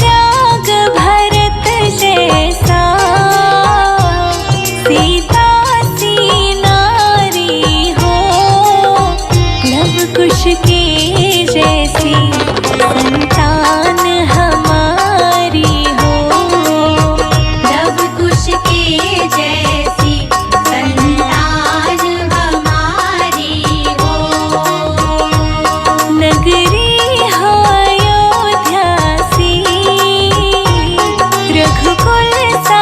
त्याग भरत जैसा, सीता सी नारी हो, लव कुश के जैसी संतान हमारी हो। लव कुश के जैसी संतान हमारी हो। नगरी हो अयोध्या सी, रघुकुल सा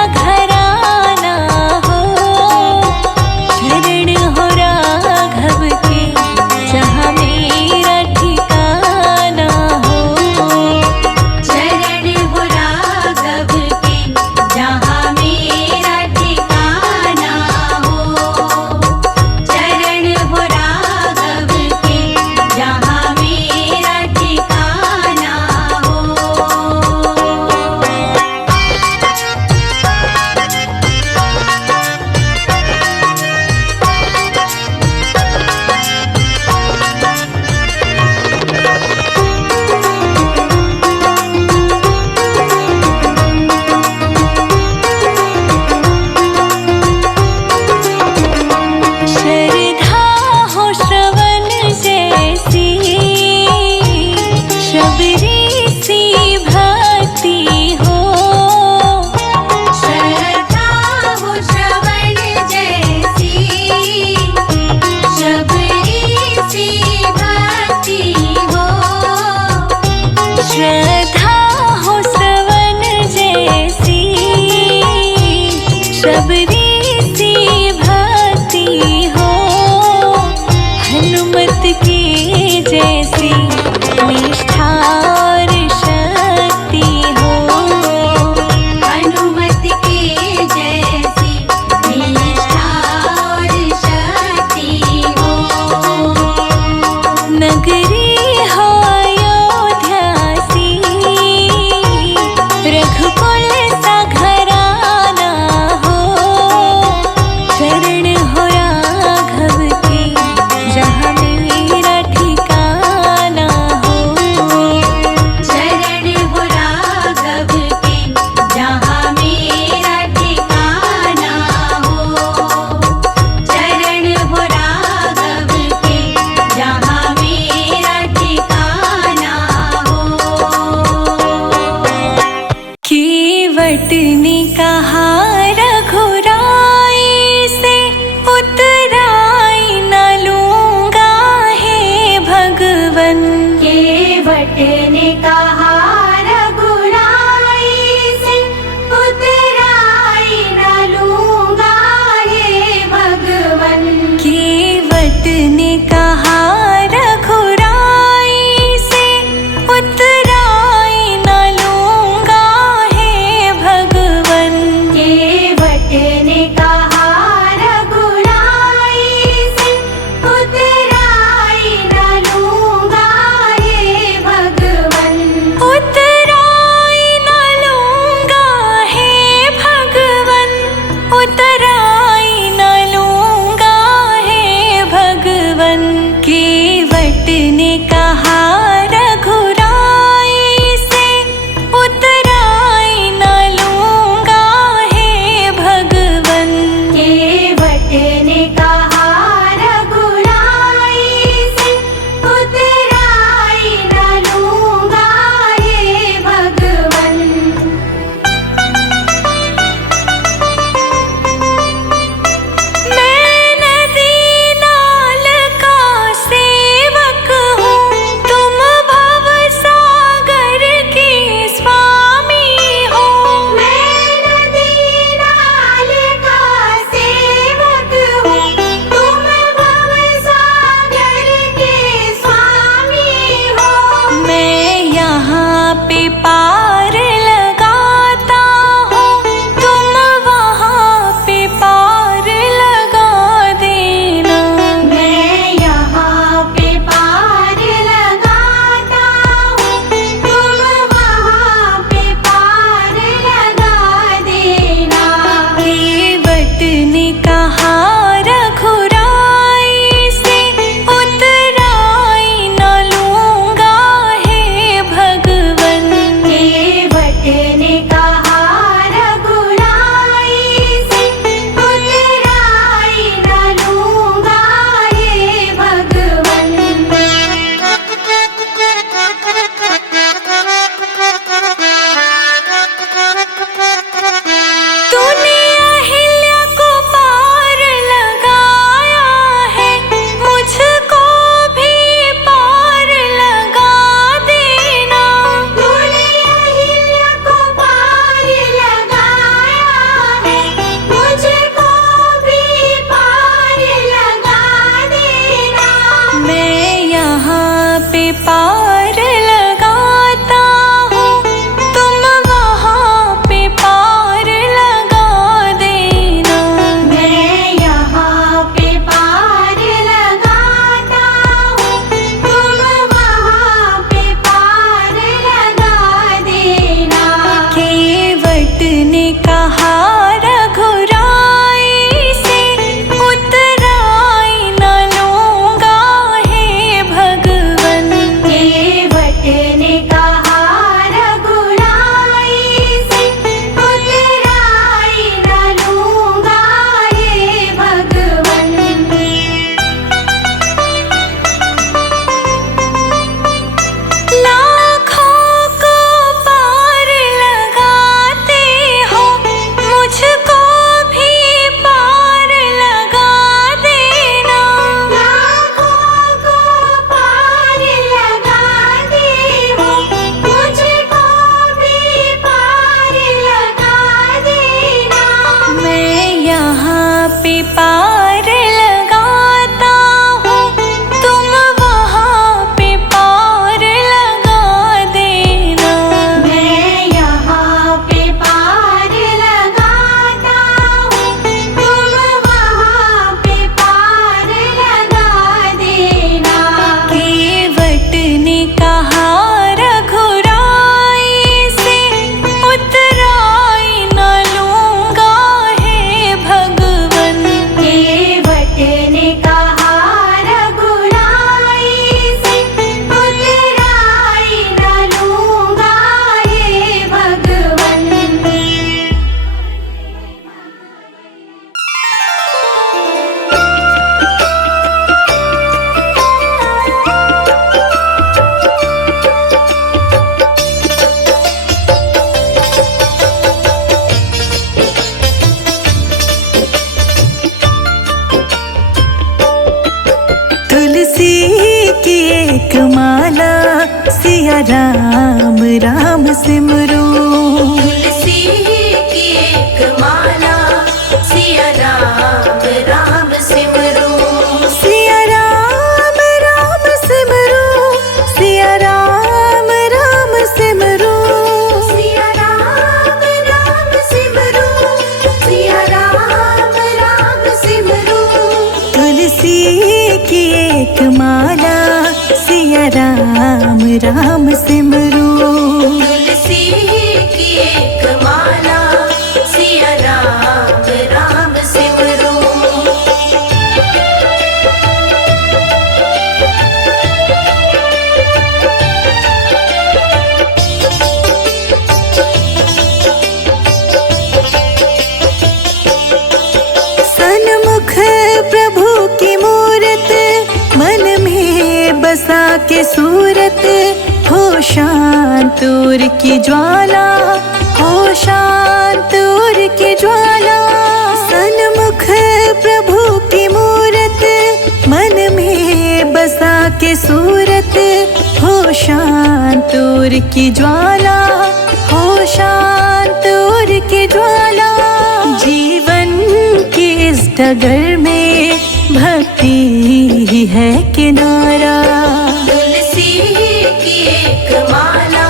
सिमरो। तुलसी की एक माला सिया राम सिमरो। सिया राम सिमरो, सिया राम सिमरो। सिया राम सिमरो, सिया राम सिमरो। तुलसी की एक माला सिया राम सिमरो। तुलसी की एक माला सिया राम सिमरो। सन्मुख प्रभु की मूरत, मन में बसा के सूरत, हो शांत उर की ज्वाला, हो शांत उर की ज्वाला। सन्मुख प्रभु की मूरत, मन में बसा के सूरत, हो शांत उर की ज्वाला, हो शांत उर की ज्वाला। जीवन के इस डगर में भक्ति ही है किनारा। तुलसी की एक माला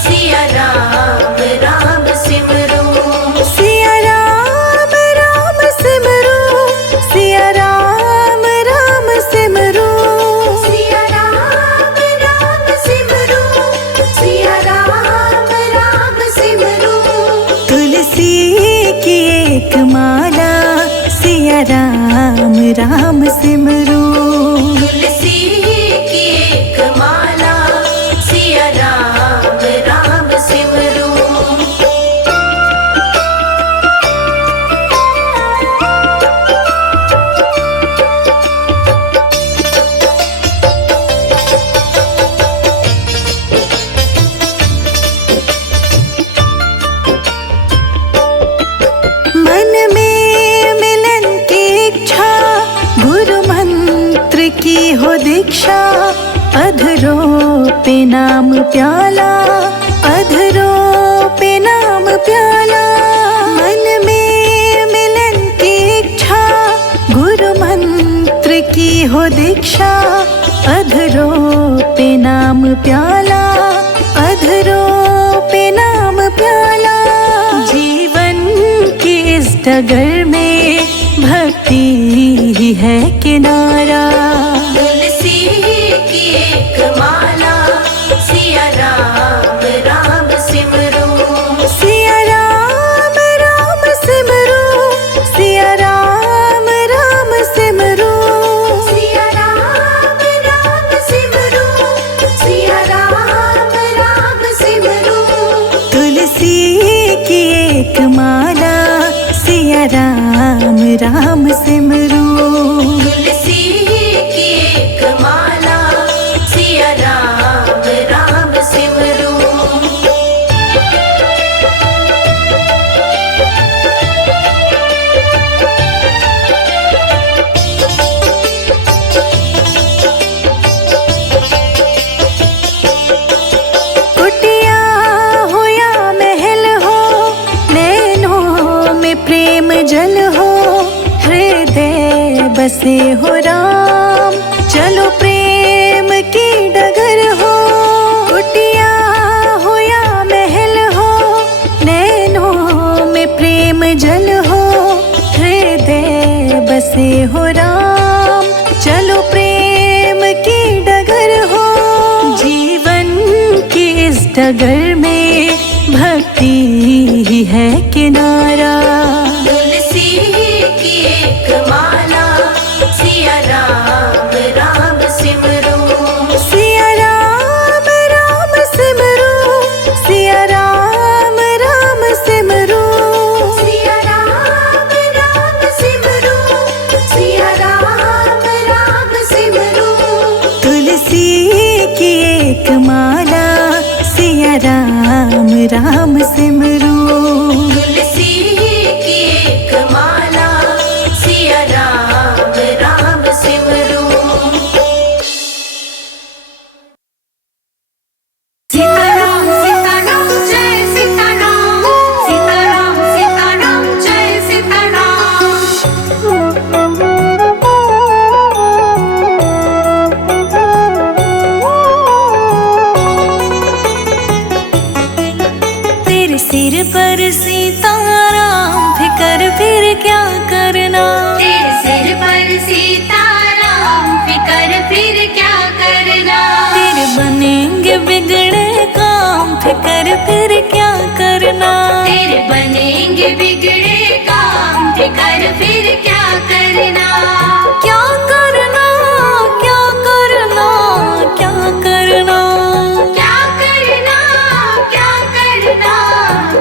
सिया राम सिमरो। सिया राम सिमरो, सिया राम सिमरो। सिया राम सिमरो, सिया राम सिमरो। तुलसी की एक माला सिया राम सिमरो। तुलसी की एक माला सिया राम सिमरो। मन में मिलन की इच्छा, गुरु मंत्र की हो दीक्षा, अधरों पे नाम प्याला, अधरों पे नाम प्याला। मन में मिलन की इच्छा, गुरु मंत्र की हो दीक्षा, अधरों पे नाम प्याला, अधरों पे नाम प्याला। जीवन के इस डगर में भक्ति ही है किनारा। तुलसी की एक माला सिया राम सिमरो। सिया राम सिमरो, सिया राम सिमरो। सिया राम सिमरो, सिया राम सिमरो। तुलसी की एक माला सिया राम सिमरो। तुलसी की एक माला सिया राम सिमरो। कुटिया हो या महल हो, नैनों में प्रेम जल हो, हृदय बसे हो राम, चलो प्रेम की डगर हो। कुटिया हो या महल हो, नैनों में प्रेम जल हो, हृदय बसे हो राम, चलो प्रेम की डगर हो। जीवन की इस डगर में भक्ति ही है किनारा। तुलसी की एक माला सिया राम सिमरो। सिया राम सिमरो, सिया राम सिमरो। सिया राम सिमरो, सिया राम सिमरो। तुलसी की एक माला सिया राम सिमरो। तुलसी की एक माला सिया राम सिमरो। सीताराम सीताराम सिर पर सीताराम फिकर फिर क्या करना। तेरे सिर पर सीताराम फिकर फिर क्या करना। तेरे बनेंगे बिगड़े काम फिकर फिर क्या करना। तेरे बनेंगे बिगड़े काम फिकर फिर क्या करना। क्या करना क्या करना क्या करना। क्या करना क्या करना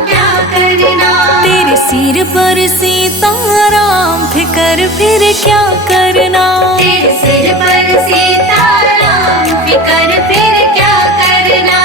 क्या करना। तेरे सिर पर सीताराम फिकर फिर क्या करना। तेरे सिर पर सीताराम फिकर फिर क्या करना।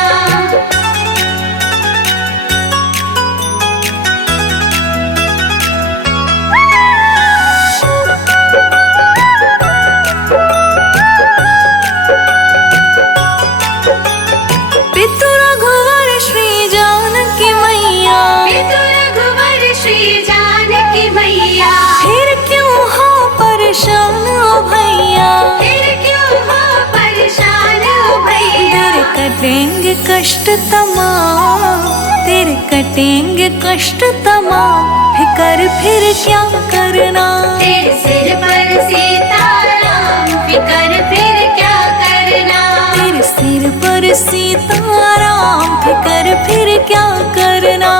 पितु रघुवर श्री जानकी मैया। पितु रघुवर श्री जानकी मैया। फिर क्यों हो परेशान ओ भैया। फिर क्यों हो परेशान ओ भैया। तेरे कटेंगे कष्ट तमाम। तेरे कटेंगे कष्ट तमाम फिकर फिर क्या करना। तेरे सिर पर सीताराम फिकर फिर क्या करना। तेरे सिर पर सीताराम फिकर फिर क्या करना।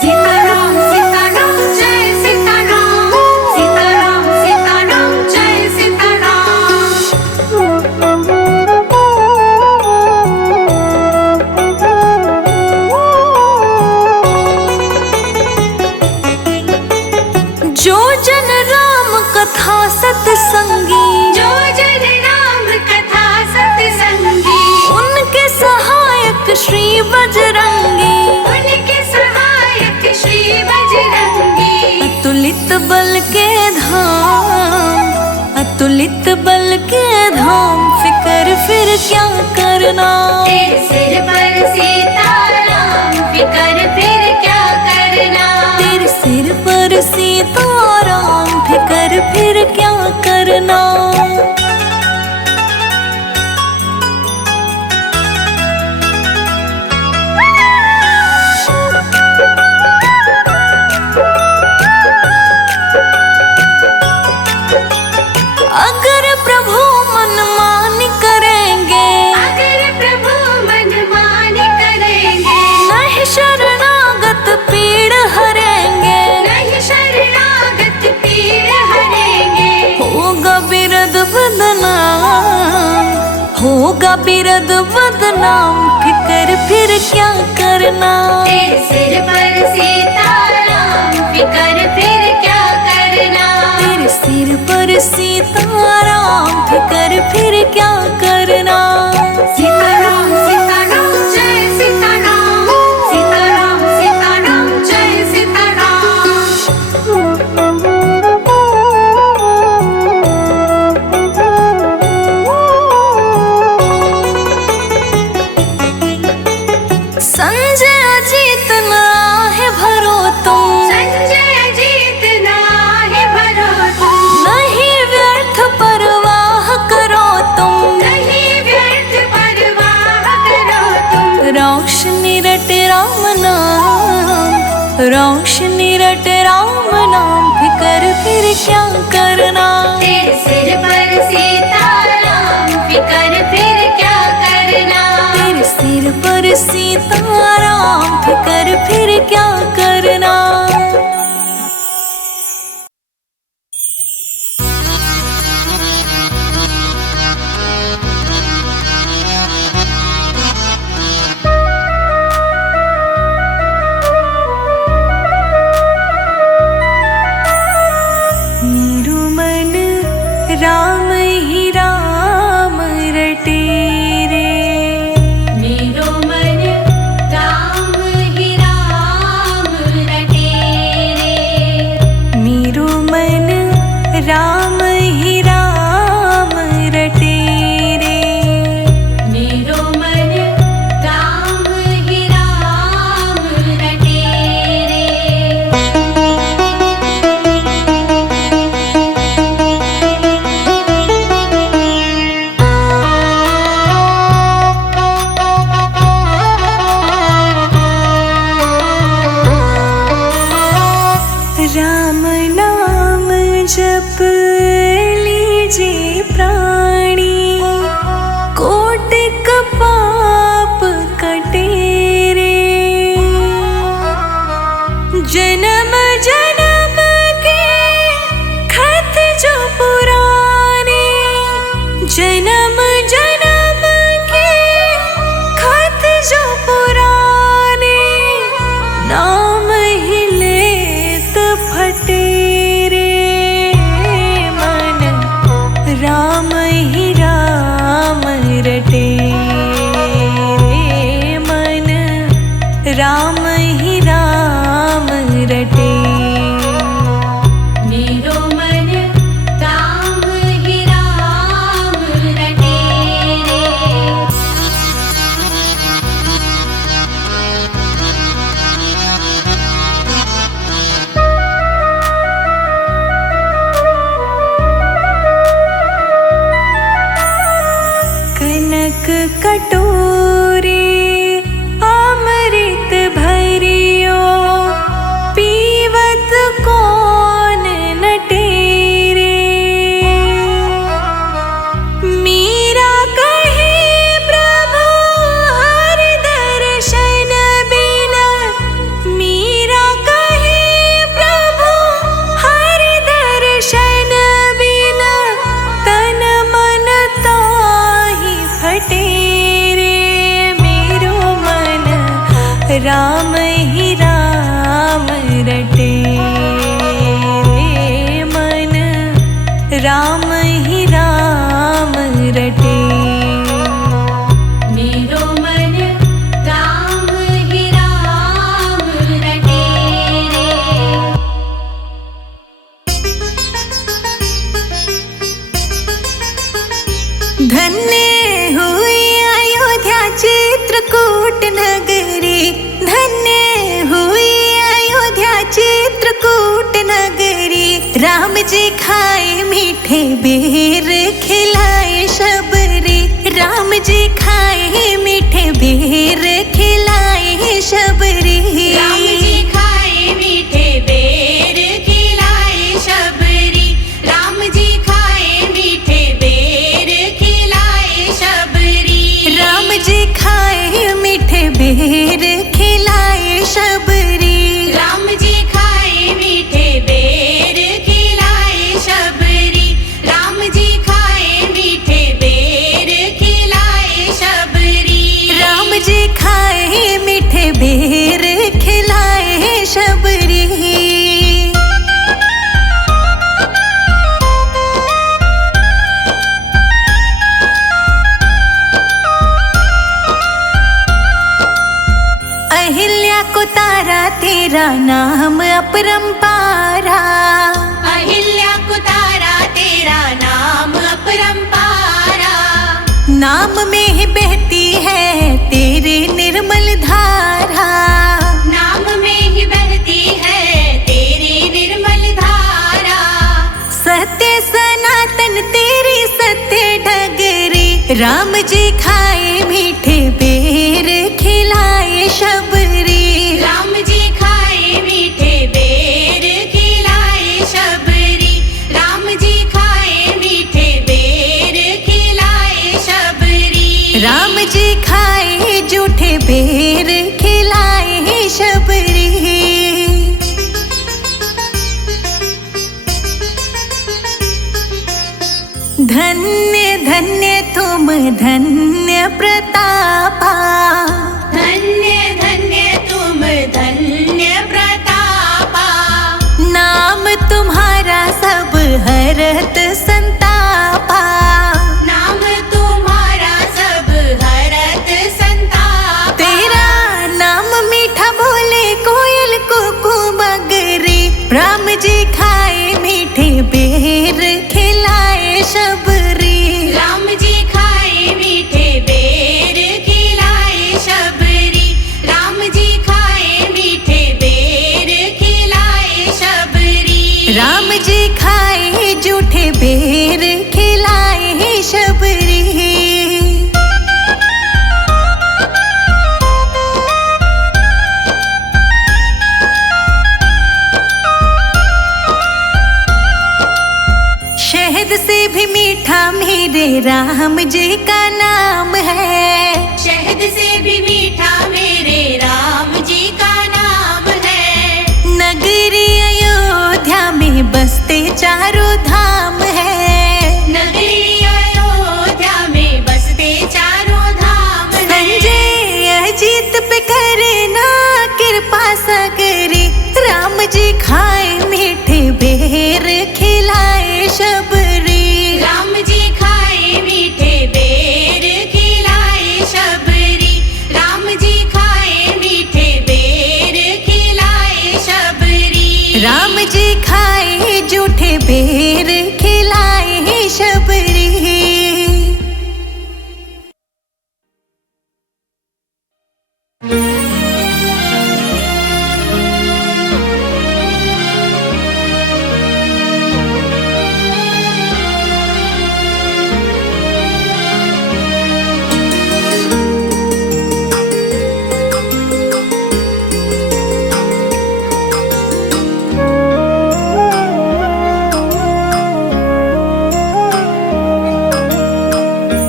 सीताराम सीताराम जय सीताराम। सीताराम सीताराम जय सीताराम। जो जन राम कथा सत्संगी। जो जन राम कथा सत्संगी। उनके सहायक श्री बजरंगी। उनके सहायक श्री बजरंगी। अतुलित बल के धाम। अतुलित बल के धाम फिकर फिर क्या करना। तेरे सिर पर सीताराम फिकर फिर क्या करना। तेरे सिर पर सीताराम फिकर फिर क्या करना। अगर प्रभु मनमानी करेंगे। अगर प्रभु मनमानी करेंगे। नहीं शरणागत पीड़ हरेंगे। नहीं शरणागत पीड़ हरेंगे। होगा बिरद बदनाम। होगा बिरद बदनाम फिकर फिर क्या करना। तेरे सिर पर सीताराम फिकर फिर क्या करना। तेरे सिर पर सीताराम फिकर फिर क्या करना। सीताराम सीताराम जय सीताराम। सीताराम सीताराम जय सीताराम। संजय अजीत ना है भरो तुम। संजय अजीत ना है भरो तुम। नहीं व्यर्थ परवाह करो तुम। नहीं व्यर्थ परवाह करो तुम। रोशनी रट राम नाम। रोशनी रट राम नाम फिकर फिर क्या करना। तेरे सिर पर सीताराम फिकर फिर क्या करना। तेरे सिर पर सीताराम फिकर फिर क्या करना। मेरू मन राम ही राम रटे रे। मेरो मन राम ही राम जप लीजिए प्राणी, कोटिक पाप कटे रे। जन्म जन्म के खत जो पुराने, जन्म जन्म के खत जो पुराने, नाम ही लेत फटे रे। मन राम ही राम रटे रे, मन राम ही राम रटे। मेरो मन राम ही राम रटे रे। कनक कटोरे अमृत भरियो, पीवत कौन नटे रे। मीरा कहे प्रभु हरि दर्शन बिना, मीरा कहे प्रभु हरि दर्शन बिना, तन मन ताहि फटे रे। मेरो मन राम ही राम रटे रे, मन राम ही राम रटे। मेरो मन राम ही राम रटे रे। धन्य हुई अयोध्या चित्रकूट नगरी, धन्य हुई अयोध्या चित्रकूट नगरी। राम जी खाए मीठे बेर खिलाए शबरी, राम जी खाए मीठे बेर खिलाए शबरी। राम जी खाए मीठे बेर खिलाए शबरी, राम जी खाए मीठे बेर खिलाए शबरी। राम जी खाए मीठे बेर खिलाए शबरी। राम जी खाए मीठे बेर खिलाए शबरी, राम जी खाए मीठे बेर खिलाए शबरी। राम जी खाए मीठे बेर खिलाए शबरी। अहिल्या को तारा तेरा नाम अपरंपारा, अहिल्या को तारा तेरा नाम अपरंपारा। नाम में ही बहती है तेरी निर्मल धारा, नाम में ही बहती है तेरी निर्मल धारा। सत्य सनातन तेरी सत्य डगरी। राम जी खाए मीठे बेर खिलाए शबरी, राम जी खाए मीठे बेर खिलाए शबरी, राम जी खाए मीठे बेर खिलाए शबरी। राम जी खाए जूठे बेर खिलाए शबरी। धन्य धन्य तुम धन्य मेरे राम जी का नाम है। शहद से भी मीठा मेरे राम जी का नाम है। नगरी अयोध्या में बसते चारों धाम है। नगरी अयोध्या में बसते चारों धाम है। संजय अजीत पे करे ना कृपा सगरी, राम जी खाए मीठे बेर खिलाए शबरी। राम जी खाए मीठे बेर खिलाए शबरी। राम जी खाए मीठे बेर खिलाए शबरी। राम जी खाए जूठे बेर खिलाए शबरी।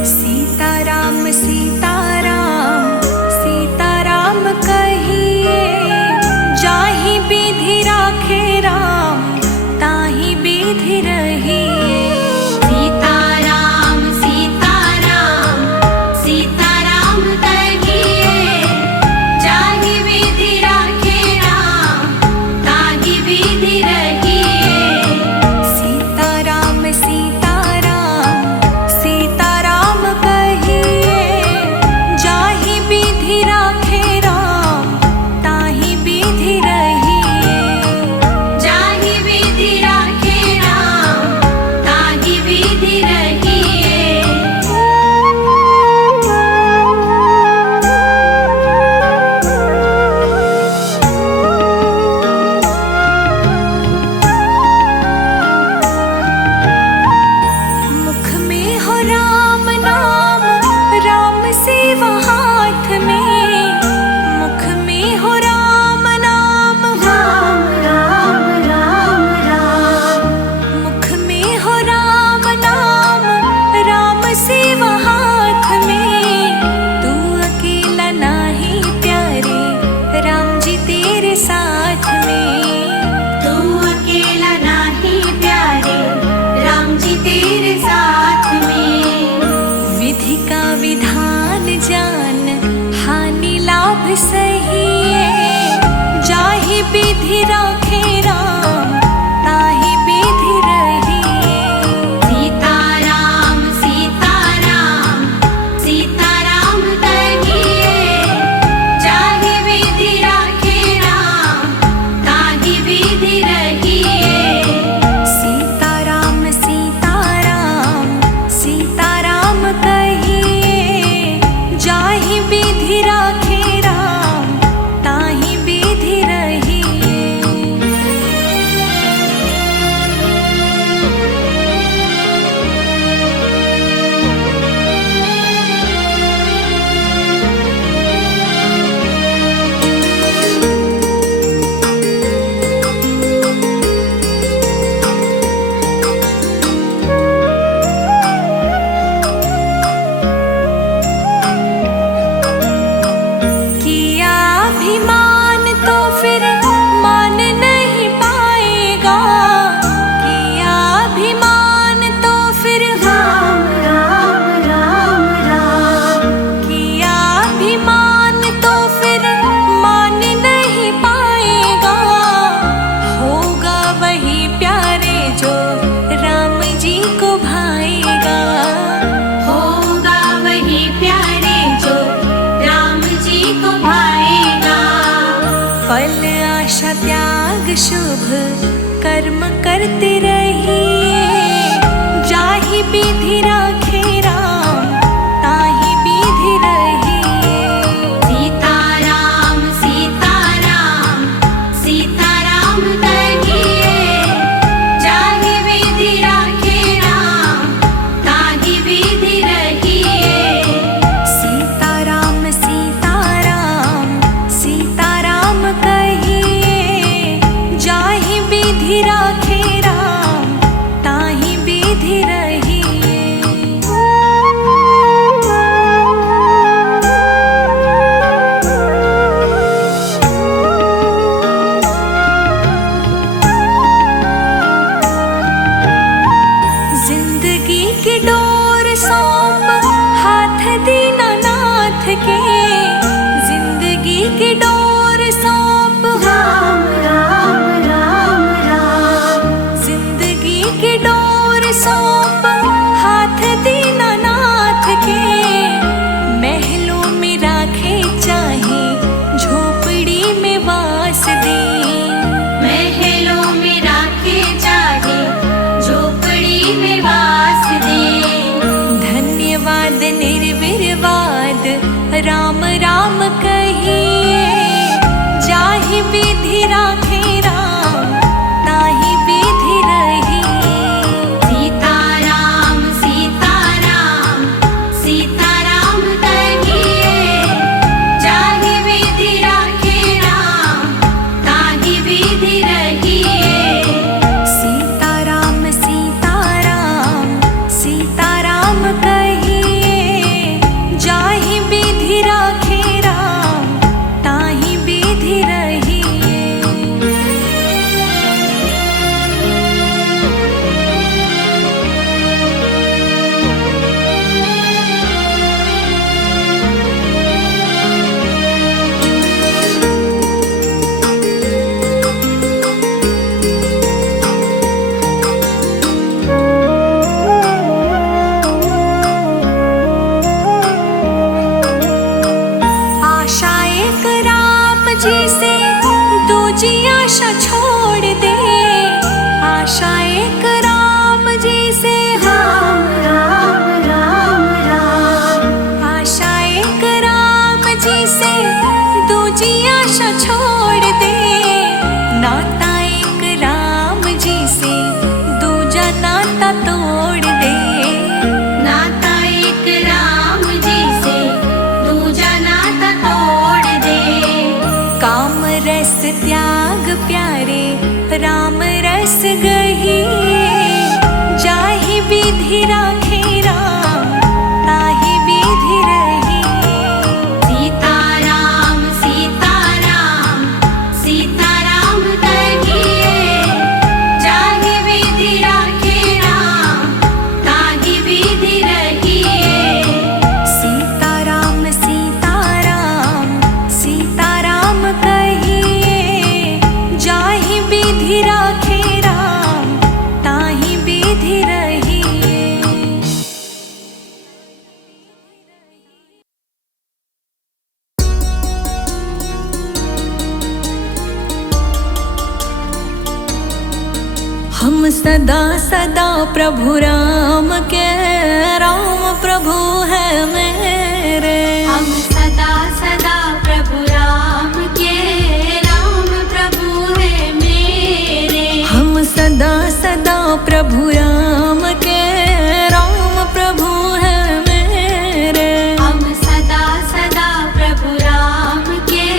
सीताराम सीताराम सीताराम कहिए, जाहि विधि राखे राम ताहि विधि रहिए। सीताराम सीताराम सीताराम कहिए, जाहि विधि राखे राम ताहि विधि रहिए। सीताराम सीताराम सीताराम कहिए, जाहि विधि राखे राम ताहि विधि रहिए। जाहि विधि राखे राम ताहि विधि रहिए। मुख में हो राम नाम, राम सेवा हाथ में। मुख में हो राम नाम, राम राम राम राम। मुख में हो राम नाम, राम सेवा हाथ में। तू अकेला नाही प्यारे, राम जी तेरे साथ में। तू अकेला नाही प्यारे, राम जी तेरे साथ में। विधि का विधान जान, हानि लाभ सही है। जाहि विधि राखे राम ताहि विधि रहिए। सीताराम सीताराम सीताराम कहिए, जाहि विधि राखे राम ताहि विधि रहिए। सीताराम सीताराम सीताराम कहिए, जाहि विधि राखे राम ताहि विधि रहिए। किया अभिमान तो फिर मान नहीं पाएगा। किया अभिमान तो फिर राम राम राम राम। किया अभिमान तो फिर मान नहीं पाएगा। होगा वही प्यारे जो राम जी को भाएगा। होगा वही प्यारे जो राम जी को भाएगा। फल आशा त्याग शुभ कर्म करते रहिए। जाहि विधि राखे राम ताहि विधि रहिए। सीताराम सीताराम सीताराम कहिए, जाहि विधि राखे राम ताहि विधि रहिए। सीताराम सीताराम सीताराम कहिए, जाहि विधि राखे राम ताहि विधि रहिए। आशा छोड़ दे, आशा एक राम जी से हो, राम राम राम। आशा एक राम जी से दूजी आशा छोड़ दे, नाता एक राम जी से दूजा नाता तोड़ दे, नाता एक राम जी से दूजा नाता तोड़ दे। काम रस त्याग प्यारे राम रस गही, जाहि विधि राखे राम ताहि विधि रही। सीताराम सीताराम सीताराम कहिए, जाहि विधि राखे राम ताहि विधि रहिए। सीताराम सीताराम सीताराम कहिए, जाहि विधि राखे राम ताहि विधि रहिए। हम सदा सदा प्रभु राम के, राम प्रभु है मेरे। हम सदा सदा प्रभु राम के, राम प्रभु है मेरे। हम सदा सदा प्रभु राम के, राम प्रभु है मेरे। हम सदा सदा प्रभु राम के,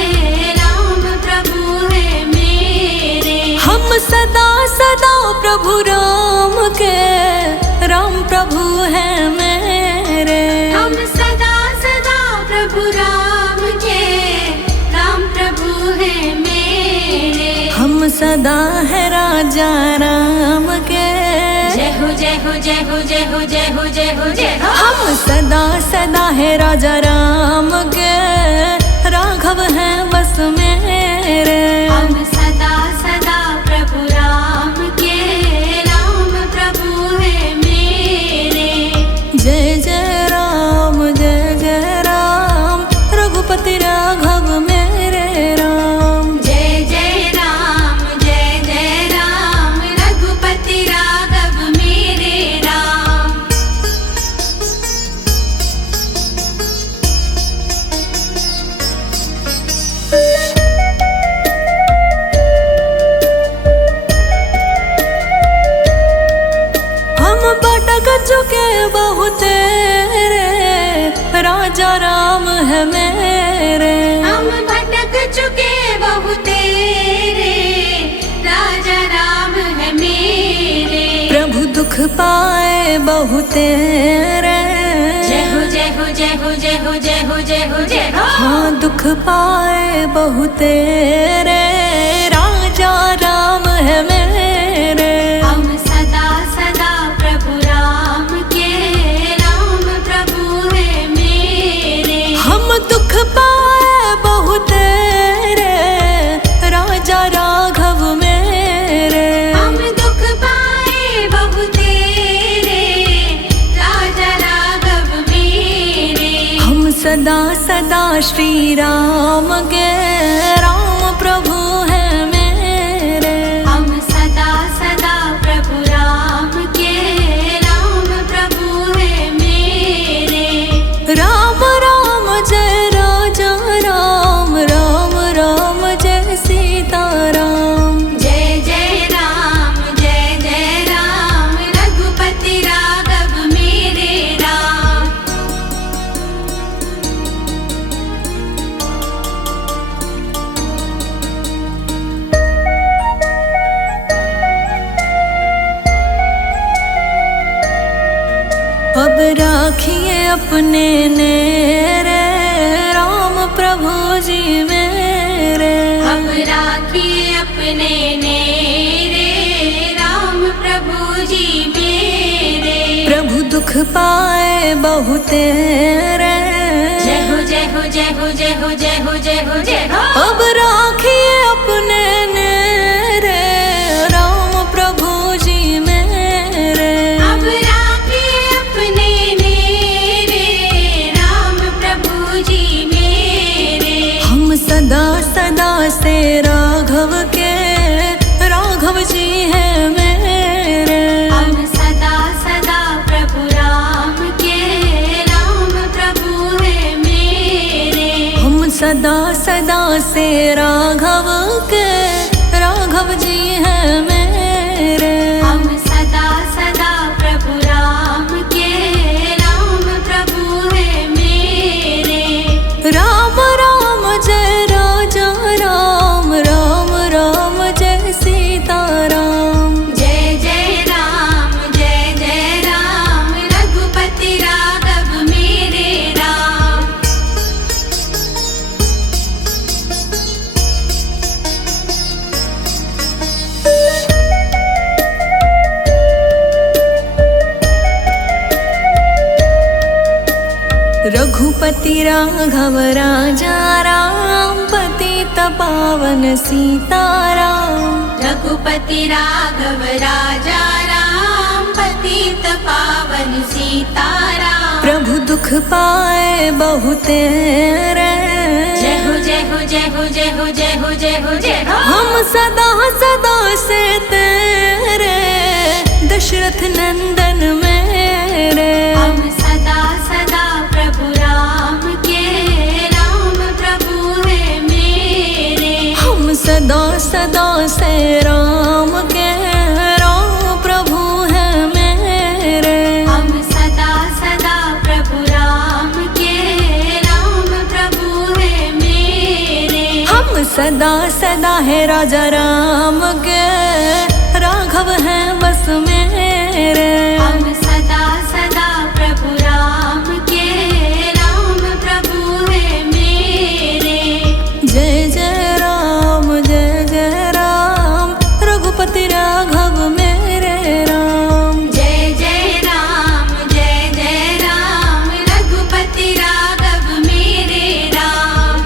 राम प्रभु है मेरे। हम सदा सदा प्रभु राम के, राम प्रभु है मेरे। हम सदा सदा प्रभु राम के, राम प्रभु है मेरे। हम सदा है राजा राम के, जय हो जय हो जय हो जय हो जय हो जय हो जय हो। हम सदा सदा है राजा राम के, राघव है बस मेरे। हम सदा सदा प्रभु राम के, राम प्रभु है मेरे। जय जय राम रघुपति राघव मेरे राम। जय जय राम रघुपति राघव मेरे राम। हम भटक चुके बहुत रे, राजा राम है मेरे। हम भटक चुके बहुत रे, राजा राम है मेरे। प्रभु दुख पाए बहुत रे, जय हो जय हो जय हो जय हो जय हो जय हो जय हो। हाँ दुख पाए बहुत रे, राजा राम है मेरे। हम सदा सदा प्रभु राम के, राम प्रभु है मेरे। हम दुख पाए बहुत रे, राजा राघव मेरे। हम दुख पाए बहुत रे, राजा राघव मेरे। हम सदा सदा श्री राम के, राम प्रभु है मेरे। हम सदा सदा प्रभु राम के, राम प्रभु है मेरे। राम राम जय राजा राम, राम राम जय सीता राम। जय जय राम रघुपति राघव मेरे राम। अब राखिए अपने नेरे, राम प्रभु जी मेरे। अब राखिए अपने नेरे, राम प्रभु जी मेरे। प्रभु दुख पाए बहुत रे, जय हो जय हो जय हो जय हो जय हो जय हो जय हो। अब राखिए अपने नेरे, राम प्रभु जी मेरे। अब राखिए अपने नेरे, राम प्रभु जी मेरे। हम सदा सदा से राघव के, से राघव के, राघव जी हैं मेरे। हम सदा सदा प्रभु राम के, राम प्रभु है मेरे। राम राम जय राजा राम, राम राम जय सीता राम। जय जय राम रघुपति राघव मेरे राम। रघुपति राघव राजा राम, पतित पावन सीताराम। रघुपति राघव राजा राम, पतित पावन सीताराम। प्रभु दुख पाए बहु तेरे, जय हो जय हो जय हो जय हो जय हो जय हो जय हो। हम सदा सदा से तेरे, दशरथ नंदन मेरे। हम सदा सदा प्रभु राम के, राम प्रभु है मेरे। हम सदा सदा से राम के, राम प्रभु हैं मेरे। हम सदा सदा प्रभु राम के, राम प्रभु है मेरे। हम सदा सदा है राजा राम के, राघव हैं बस मेरे। हम सदा सदा प्रभु राम के, राम प्रभु है मेरे। जय जय राम, रघुपति राघव मेरे राम। जय जय राम रघुपति राघव मेरे राम।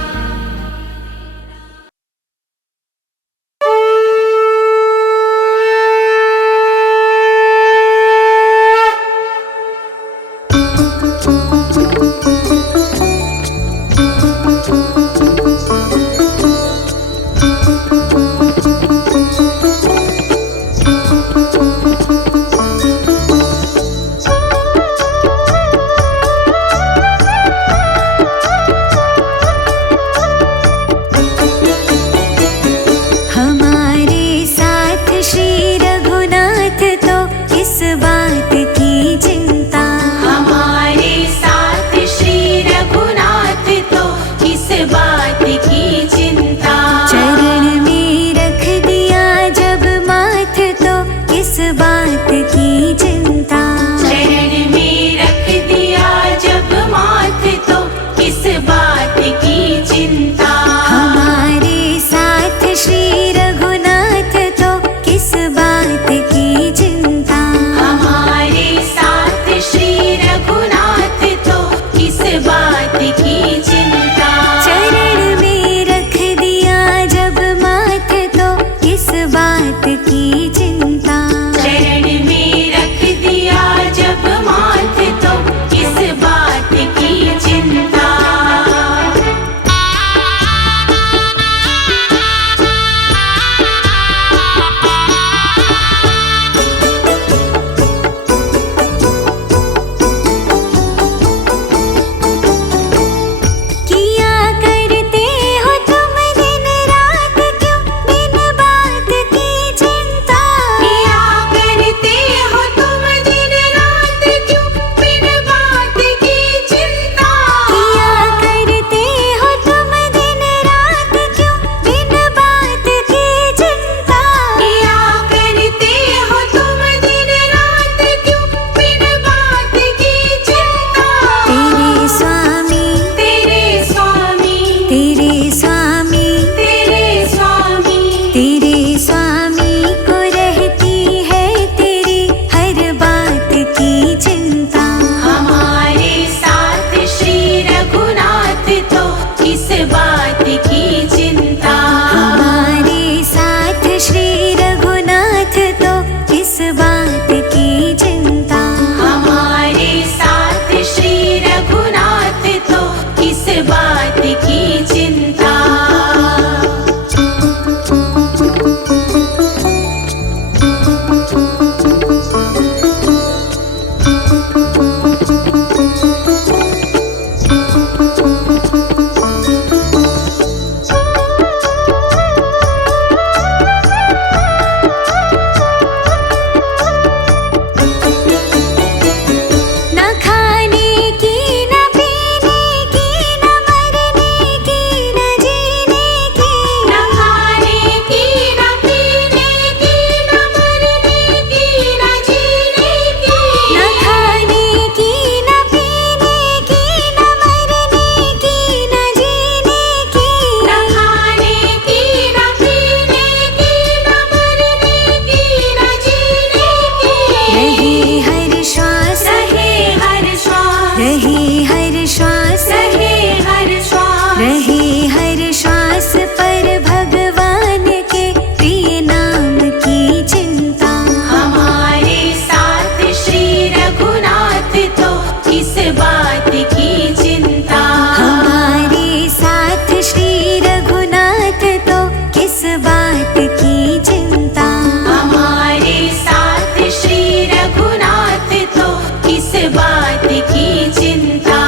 बात की चिंता। हमारे साथ श्री रघुनाथ तो किस बात की चिंता।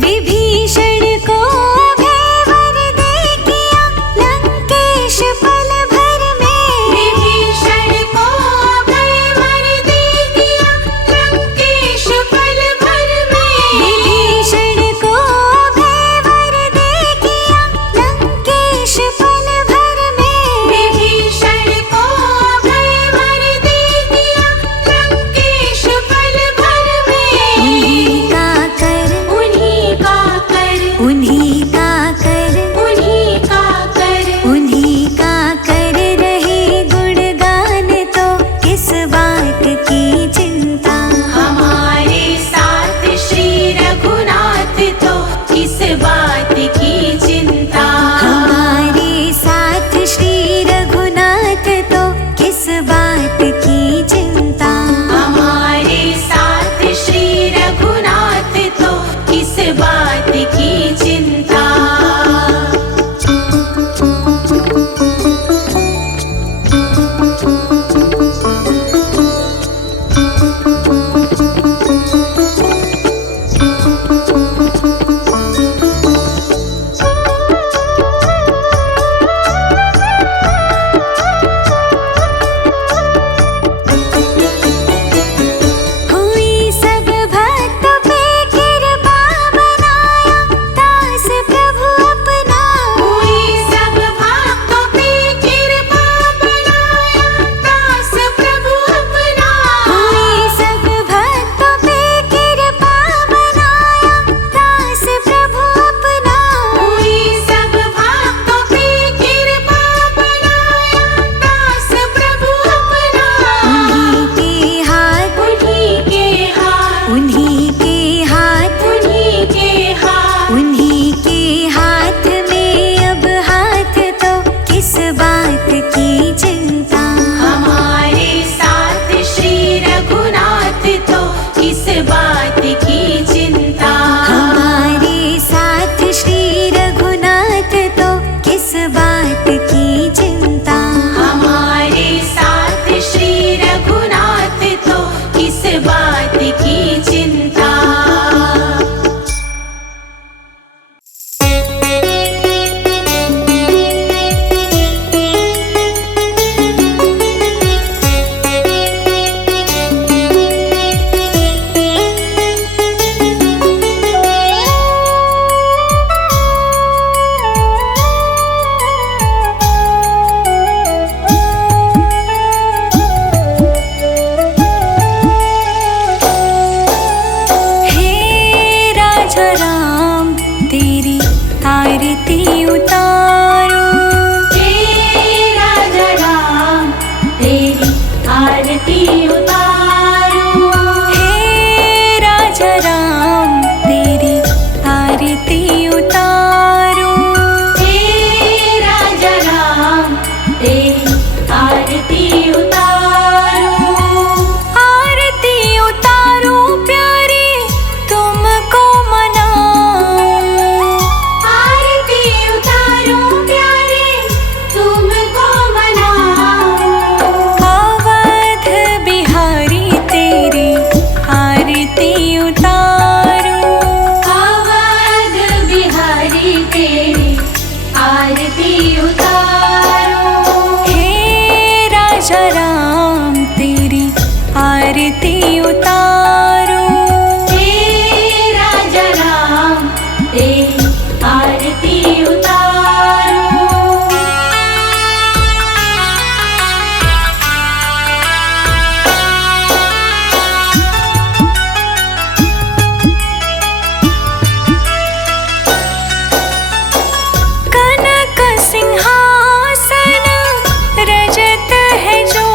विभीषण को अभय वर दे किया लंकेश पल भर में। विभीषण को अभय वर दे दिया लंकेश पल भर में। विभीषण को अभय वर दे किया लंकेश पल भर में। विभीषण को अभय वर दे दिया लंकेश पल भर में। उन्हीं का कर उन्हीं का कर उन्हीं का कर उन्हीं का कर उन्हीं का कर रहे गुणगान तो किस बात की चिंता। हमारे साथ श्री रघुनाथ तो किस बात की चिंता। हमारे साथ श्री रघुनाथ तो किस बात की चिंता। हमारे साथ श्री रघुनाथ तो किस बात की चिंता। हुई सब भक्तों पे कृपा बनाया दास प्रभु अपना। हुई सब भक्तों पे कृपा बनाया दास प्रभु अपना। हुई सब भक्तों पे कृपा बनाया दास प्रभु अपना। हुई सब भक्तों पे कृपा बनाया दास प्रभु अपना। उन्हीं के हाथ उन्हीं के हाथ उन्हीं के हाथ में अब हाथ तो किस बात की चिंता। हमारे साथ श्री रघुनाथ तो किस बात की चिंता। हमारे साथ श्री रघुनाथ तो किस बात की चिंता। हमारे साथ श्री रघुनाथ तो किस बात की चिंता। हे राजा राम तेरी आरती उतारो। हे राजा राम तेरी आरती उतारो। हे राजा राम तेरी आरती उतारो। हे राजा राम तेरी आरती उतारो। आरती उतारो प्यारे तुमको मनाऊं। आरती उतारो प्यारे तुमको मनाऊं। अवध बिहारी तेरी आरती उतारो। अवध बिहारी तेरी आरती उतारो। हे राजा राम तेरी आरती उतारो। हे राजा राम तेरी आरती उतारो। कनक सिंहासन रजत है जो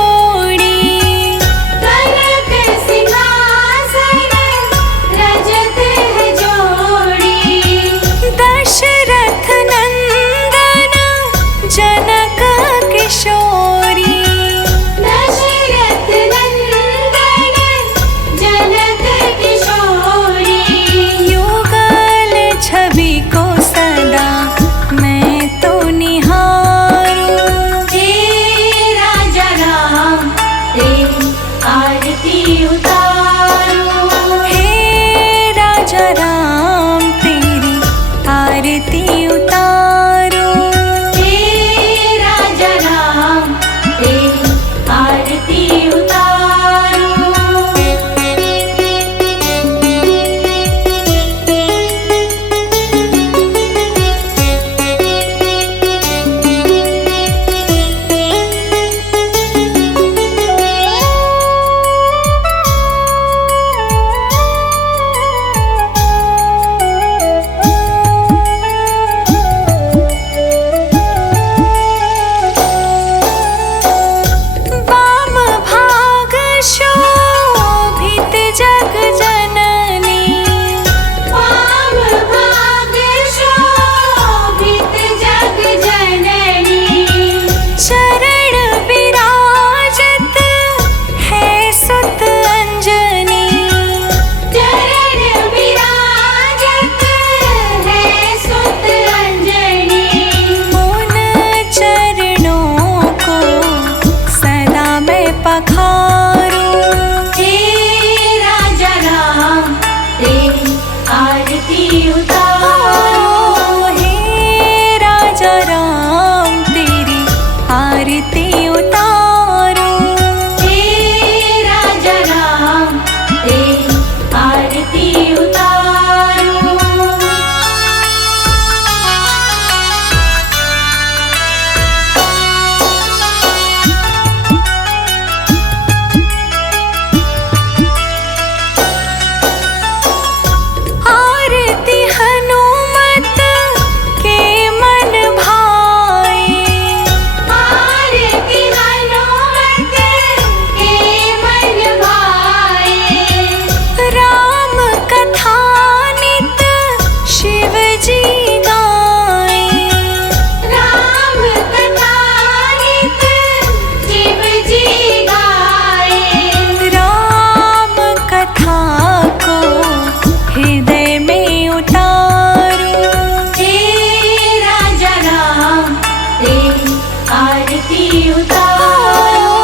आरती उतारो।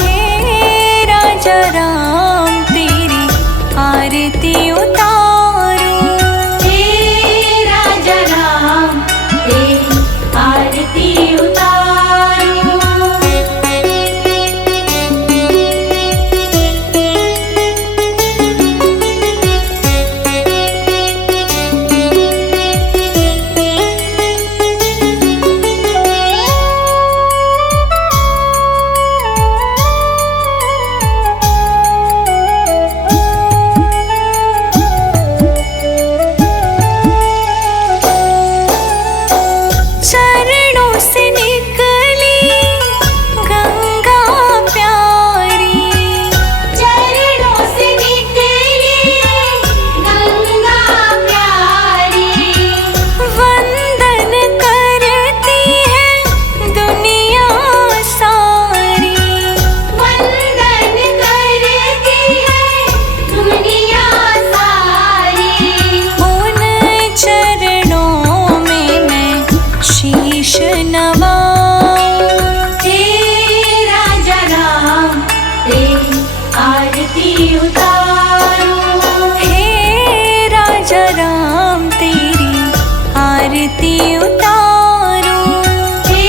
हे राजा राम तेरी आरती उतारो। हे राजा राम तेरी आरती उतारो। चरणों से निकली गंगा प्यारी। चरणों से निकली गंगा प्यारी। वंदन करती है दुनिया सारी। वंदन करती है दुनिया सारी। उन चरणों में मैं शीश नवाऊं। हे राजा राम तेरी आरती उतारो। हे राजा राम तेरी आरती उतारो। हे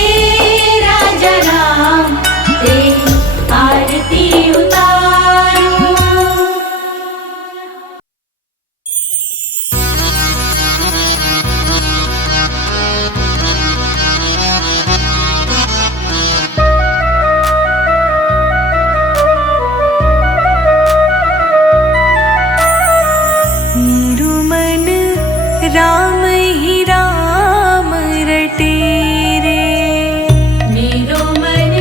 राजा राम तेरी आरती उतारो। मेरू मन राम ही राम रटे रे। मेरो मन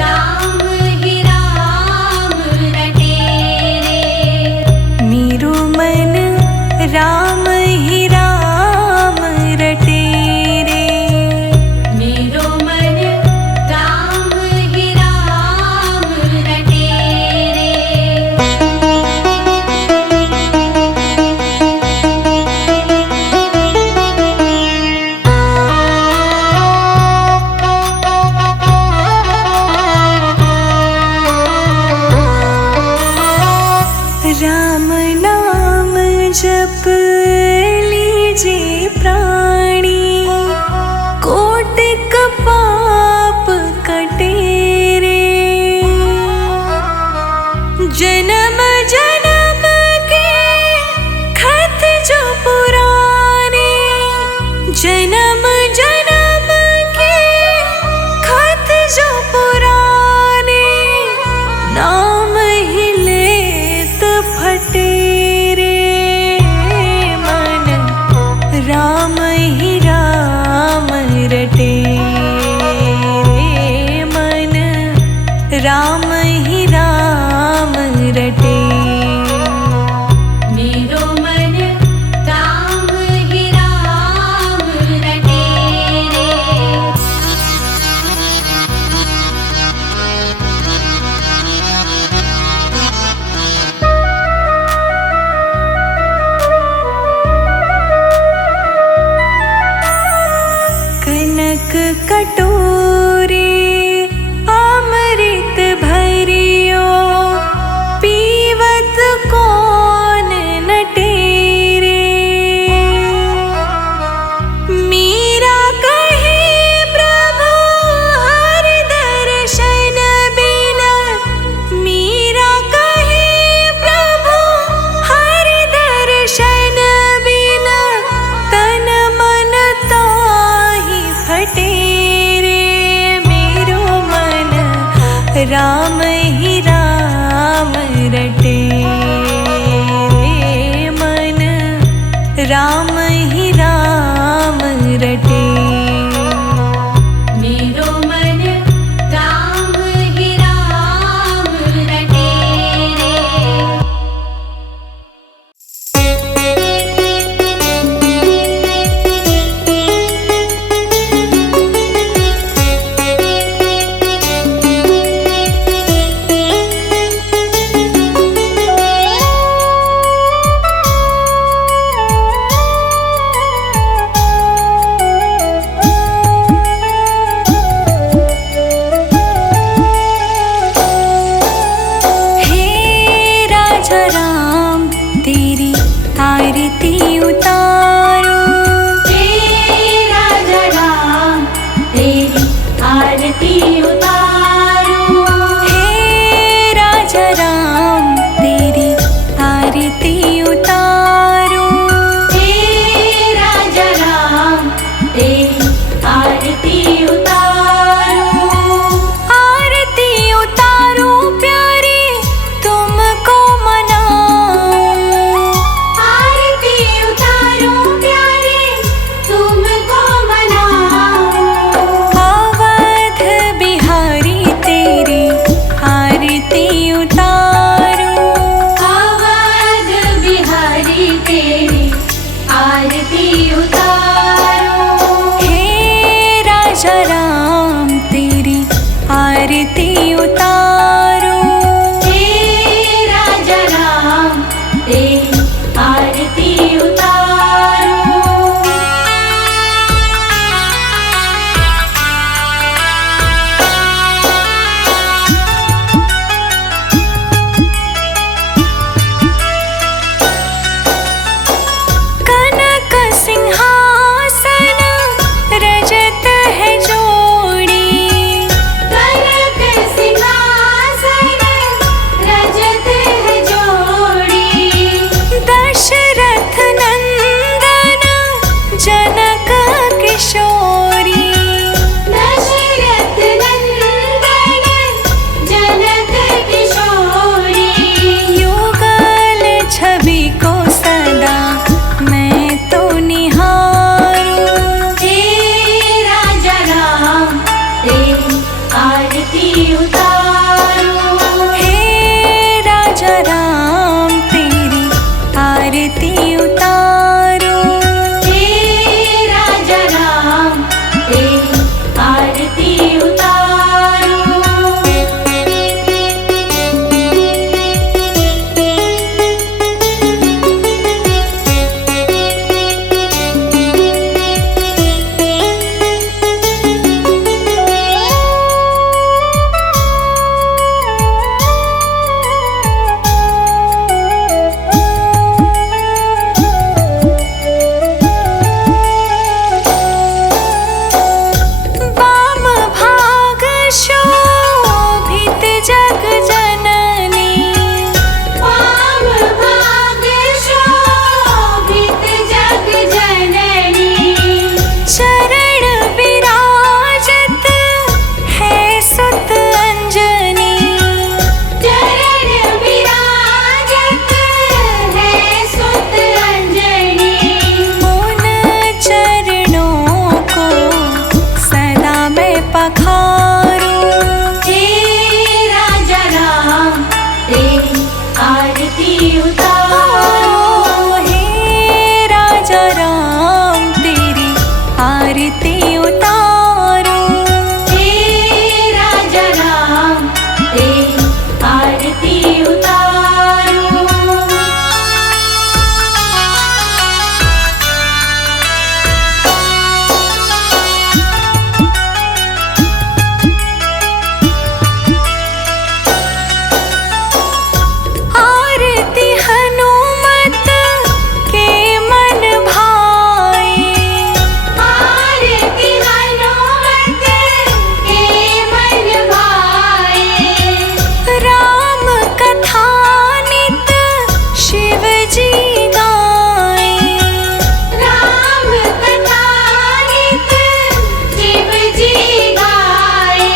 राम ही राम रटे रे। मेरू मन राम ही राम रटे रे। मेरो मन राम ही राम रटे रे। राम नाम जप लीजे प्राणी। कोटिक पाप कटे रे। जन्म जन्म के खत जो पुराने। जन्म जन्म के खत जो पुराने। नाम ही लेत फटे रे। मन राम ही राम रटे रे। मन राम ही राम रटे। मेरो मन राम ही राम रटे रे। कनक कटोरे अमृत भरियो। पीवत कौन नटे रे। मीरा कहे प्रभु हर दर्शन बिना। मीरा कहे प्रभु हर दर्शन बिना। तन मन ताहि फटे रे। मेरो मन राम ही राम रटे रे। मन राम ही राम रटे। मेरो मन राम ही राम रटे रे। आरती उतारो। हे राजा राम तेरी आरती उतारो। कनक सिंहासन रजत है जोड़ी। कनक सिंहासन रजत है जोड़ी। दशरथ नंदन जनक किशोरी। दशरथ नंदन जनक किशोरी। युगल छवि को सदा मैं तो निहारूं। हे राजा राम तेरी आरती उतारो। हे राजा राम तेरी आरती उतारो। हे राजा राम तेरी आरती उतारो। वाम भाग शोभित जग जननी। वाम भाग शोभित जग जननी। चरण विराजत है सुत अंजनी। चरण विराजत है सुत अंजनी। उन चरणों को सदा मैं पखारूं। हे राजा राम तेरी आरती उतारो। हे राजा राम तेरी आरती उतारो। हे राजा राम तेरी आरती उतारो। आरती हनुमत के मन भाए। आरती हनुमत के मन भाए। राम कथा नित शिव जी गाए। राम कथा नित शिव जी गाए।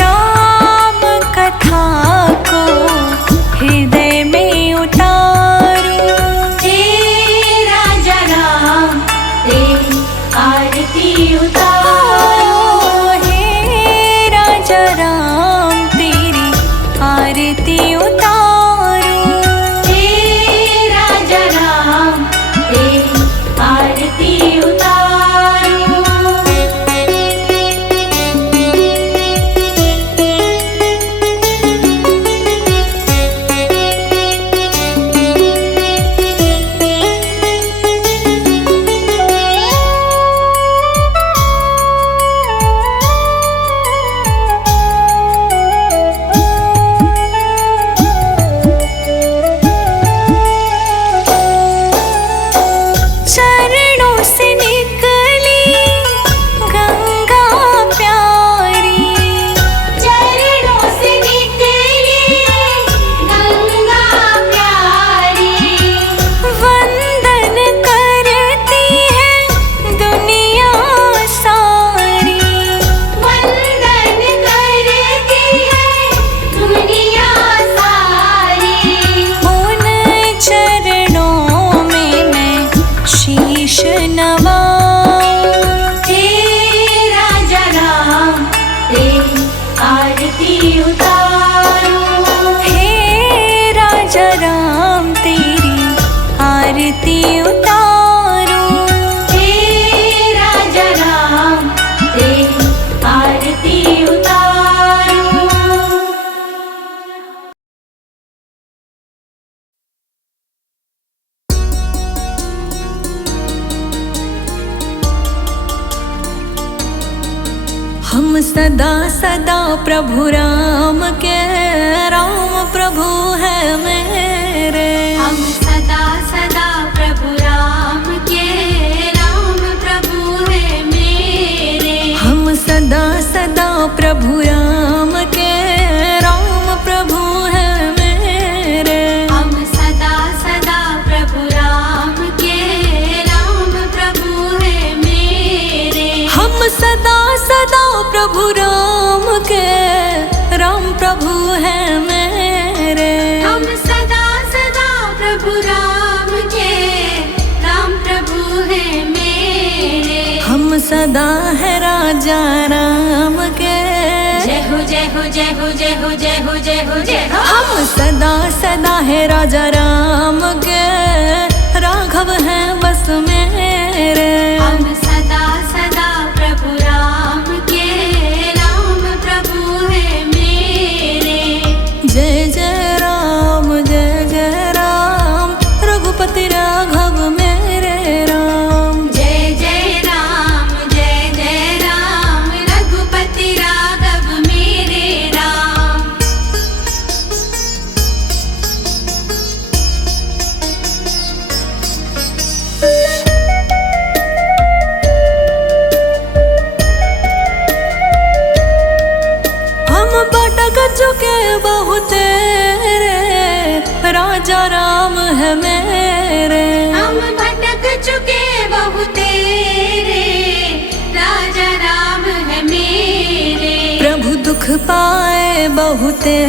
राम कथा को हृदय में उतारूं। हे राजा राम तेरी आरती उतारो। हे राजा राम तेरी आरती उतारो। हे राजा राम तेरी आरती उतारो। चरणों से निकली गंगा प्यारी। चरणों से निकली गंगा प्यारी। वंदन करती है दुनिया सारी। वंदन करती है दुनिया सारी। उन चरणों में मैं शीश नवाऊं। हे राजा राम तेरी आरती उतारो। हे राजा राम तेरी आरती उतारो। हे राजा राम तेरी आरती उतारो। प्रभु राम के, राम प्रभु है मेरे। हम सदा सदा प्रभु राम के, राम प्रभु है मेरे। हम सदा सदा प्रभु राम के, राम प्रभु है मेरे। हम सदा सदा प्रभु राम के, राम प्रभु है मेरे। हम सदा सदा प्रभु राम के, राम प्रभु है मेरे। हम सदा सदा प्रभु राम के, राम प्रभु है मेरे। हम सदा है राजा राम के, जय हो जय हो जय हो जय हो जय हो जय हो जय हो। हम सदा सदा है राजा राम के, राघव है बस मेरे। हम सदा सदा प्रभु राम के, राम प्रभु है मेरे। जय जय राम रघुपति राघव मेरे राम। जय जय राम रघुपति राघव मेरे राम। हम भटक चुके बहुत रे, राजा राम है मेरे। हम भटक चुके बहुत रे, राजा राम है मेरे। प्रभु दुख पाए बहुत रे,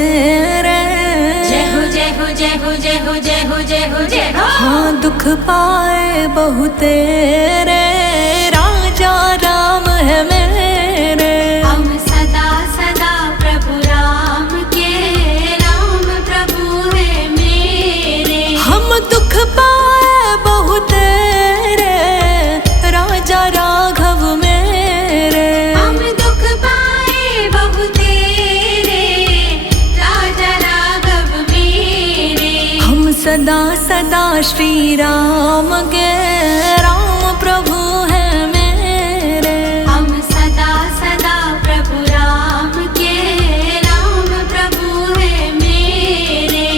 जय हो जय हो जय हो जय हो जय हो जय हो जय हो। हाँ दुख पाए बहुत रे, राजा राम है मेरे। हम सदा सदा प्रभु राम के, राम प्रभु है मेरे। हम दुख पाए बहुत रे, राजा राघव मेरे। हम दुख पाए बहुत रे, राजा राघव मेरे। हम सदा सदा श्री राम के, राम प्रभु है मेरे। हम सदा सदा प्रभु राम के, राम प्रभु है मेरे।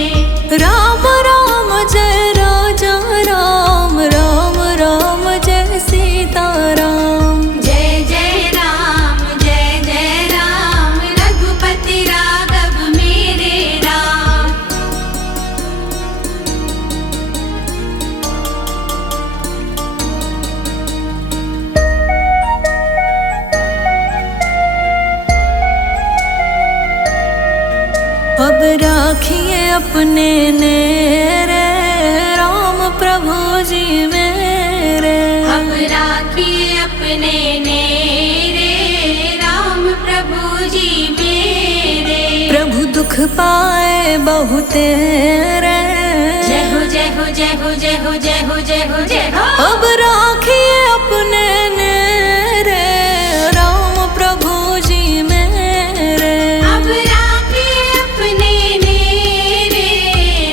राम राम जय राजा राम, राम राम जय सीता राम। जय जय राम रघुपति राघव मेरे राम। अब राखिए अपने नेरे, राम प्रभु जी मेरे। अब राखिए अपने नेरे, राम प्रभु जी मेरे। प्रभु दुख पाए बहुत रे, जय हो जय हो जय हो जय हो जय हो जय हो जय हो। अब राखिए अपने नेरे, राम प्रभु जी मेरे। अब राखिए अपने नेरे,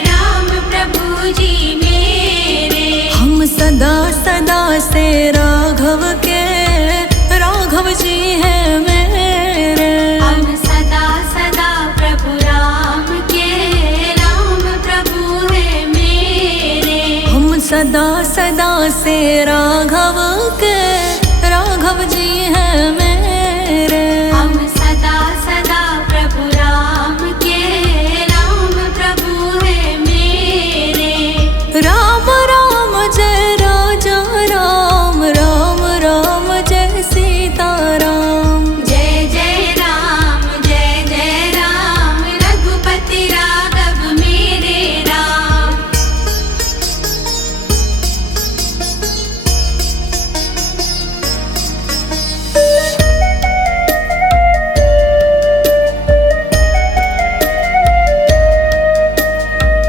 राम प्रभु जी मेरे। हम सदा सदा से राघव के, राघव जी है मेरे। हम सदा सदा प्रभु राम के, राम प्रभु है मेरे। हम सदा सदा से राघव के, राघव जी है मेरे। हम सदा सदा प्रभु राम के, राम प्रभु है मेरे। राम राम जय राजा राम, राम राम जय सीता राम। जय जय राम रघुपति राघव मेरे राम।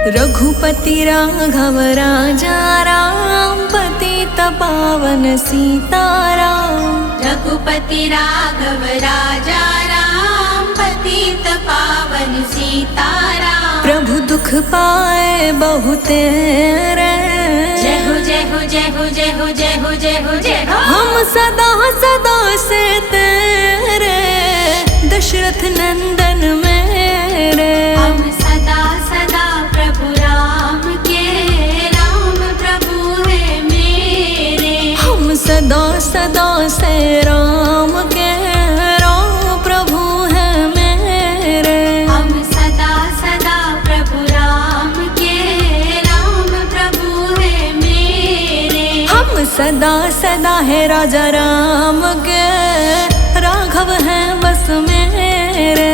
रघुपति राघव राजा राम, पतित पावन सीताराम। रघुपति राघव राजा राम, पतित पावन सीताराम। प्रभु दुख पाए बहुत रे, जय हो जय हो जय हो जय हो जय हो जय हो जय हो। हम सदा सदा से तेरे, दशरथ नंदन सदा सदा है राजा राम के, राघव है बस मेरे।